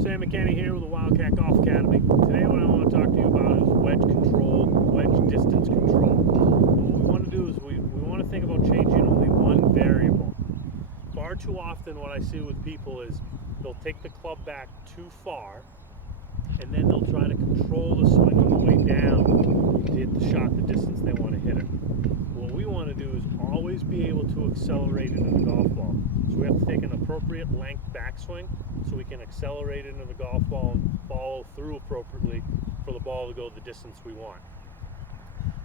Sam McKenney here with the Wildcat Golf Academy. Today what I want to talk to you about is wedge control, wedge distance control. And what we want to do is we want to think about changing only one variable. Far too often what I see with people is they'll take the club back too far and then they'll try to control the swing on the way down to hit the shot the distance they want to hit it. What we want to do is always be able to accelerate into the golf ball. So we have to take an appropriate length backswing so we can accelerate into the golf ball and follow through appropriately for the ball to go the distance we want.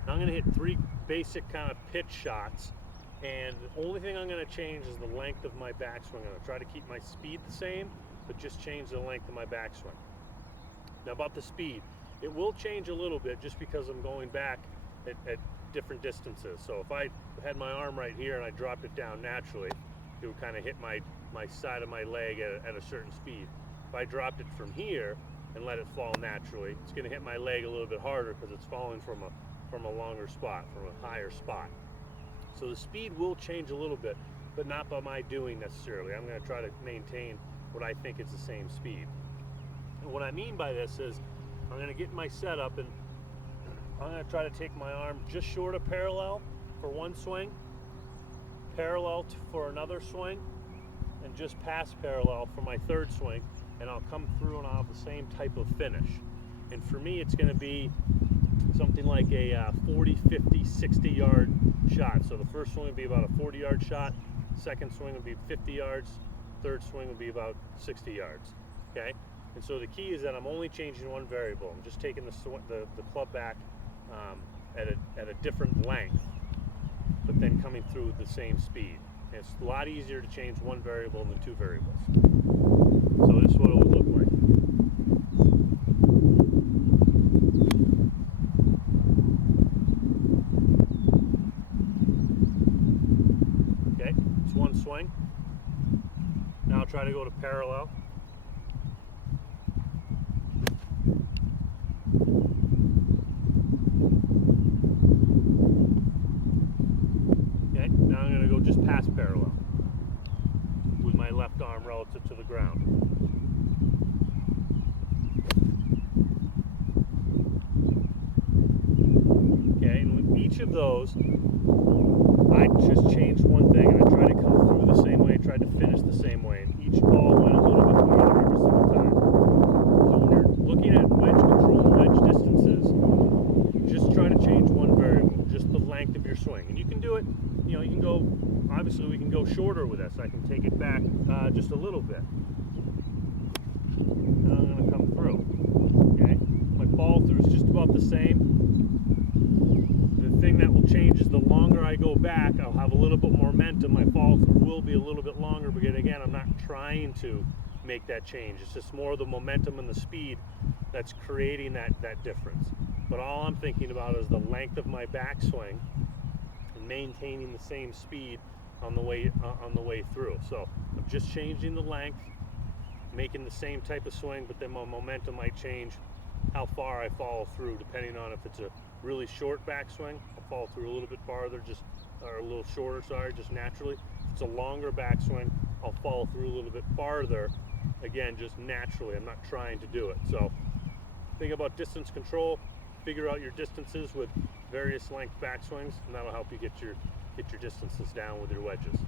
Now I'm going to hit three basic kind of pitch shots, and the only thing I'm going to change is the length of my backswing. I'm going to try to keep my speed the same, but just change the length of my backswing. Now about the speed, it will change a little bit just because I'm going back at different distances. So if I had my arm right here and I dropped it down naturally, it would kind of hit my side of my leg at a certain speed. If I dropped it from here and let it fall naturally, it's going to hit my leg a little bit harder because it's falling from a longer spot, from a higher spot. So the speed will change a little bit, but not by my doing necessarily. I'm going to try to maintain what I think is the same speed. And what I mean by this is I'm going to get my setup and I'm going to try to take my arm just short of parallel for one swing, parallel for another swing, and just past parallel for my third swing, and I'll come through and I'll have the same type of finish. And for me it's going to be something like a 40, 50, 60 yard shot. So the first swing would be about a 40 yard shot, second swing would be 50 yards, third swing would be about 60 yards. Okay? And so the key is that I'm only changing one variable. I'm just taking the club back at a different length, but then coming through the same speed. And it's a lot easier to change one variable than two variables. So this is what it would look like. Okay, it's one swing. Now I'll try to go to parallel. Now I'm going to go just past parallel with my left arm relative to the ground. Okay, and with each of those, I just changed one thing, and I tried to come through the same way, tried to finish the same way, and each ball went a little bit farther every single time. So when you're looking at wedge control and wedge distances, just try to change one variable, just the length of your swing. And you can do it, you can go, obviously we can go shorter with this. I can take it back just a little bit. And I'm going to come through. Okay? My fall through is just about the same. The thing that will change is the longer I go back, I'll have a little bit more momentum. My fall through will be a little bit longer, but again, I'm not trying to make that change. It's just more the momentum and the speed that's creating that difference. But all I'm thinking about is the length of my backswing and maintaining the same speed on the way through. So I'm just changing the length, making the same type of swing, but then my momentum might change how far I follow through, depending on if it's a really short backswing, I'll follow through a little bit farther, or a little shorter, just naturally. If it's a longer backswing, I'll follow through a little bit farther, again, just naturally. I'm not trying to do it. So think about distance control. Figure out your distances with various length backswings, and that'll help you get your distances down with your wedges.